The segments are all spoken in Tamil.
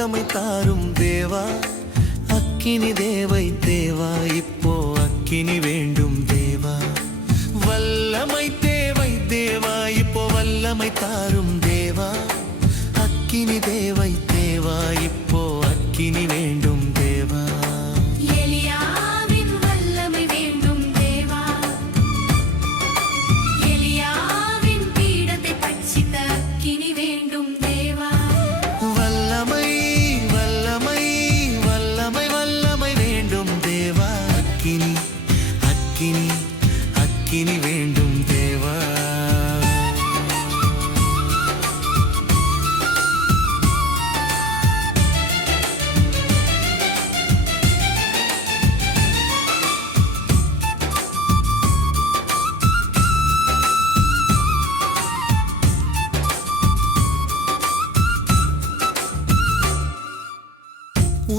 வல்லமை தாரும் தேவா, அக்கினி தேவை தேவா, இப்போ அக்கினி வேண்டும் தேவா. வல்லமை தேவை தேவா, இப்போ வல்லமை தாரும் தேவா, அக்கினி தேவை தேவா, இப்போ அக்கினி வேண்டும் தேவா. எலியாவின் வல்லமை வேண்டும் தேவா, எலியாவின் பீடத்தை பட்சித்த அக்கினி வேண்டும் தேவா. வல்லமை வல்லமை வல்லமை வல்லமை வேண்டும் தேவா, அக்கினி அக்கினி அக்கினி வேண்டும் தேவா.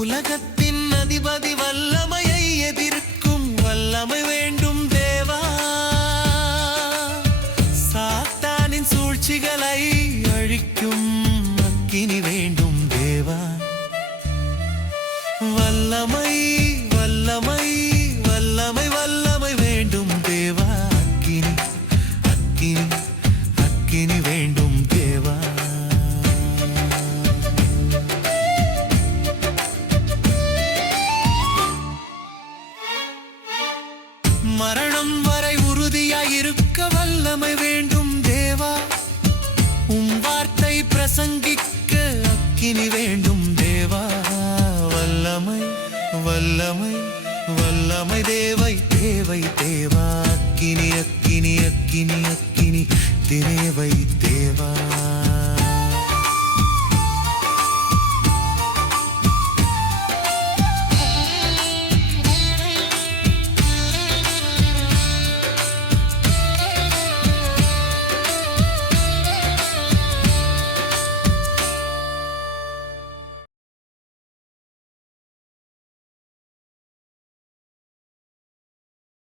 உலகத்தின் அதிபதி வல்லமையை எதிர்க்கும் வல்லமை வேண்டும் தேவா. சாத்தானின் சூழ்ச்சிகளை அழிக்கும் அக்கினி வேண்டும் தேவா. வல்லமை வல்லமை வல்லமை வல்லமை வேண்டும் தேவா, அக்கினி அக்கினி அக்கினி வேண்டும் தேவா. மரணம் வரை உறுதியாயிருக்க வல்லமை வேண்டும் தேவா. வார்த்தை பிரசங்கிக்க அக்கினி வேண்டும் தேவா. வல்லமை வல்லமை வல்லமை தேவை தேவை தேவா, அக்கினி அக்கினி அக்கினி அக்கினி தேவை தேவா.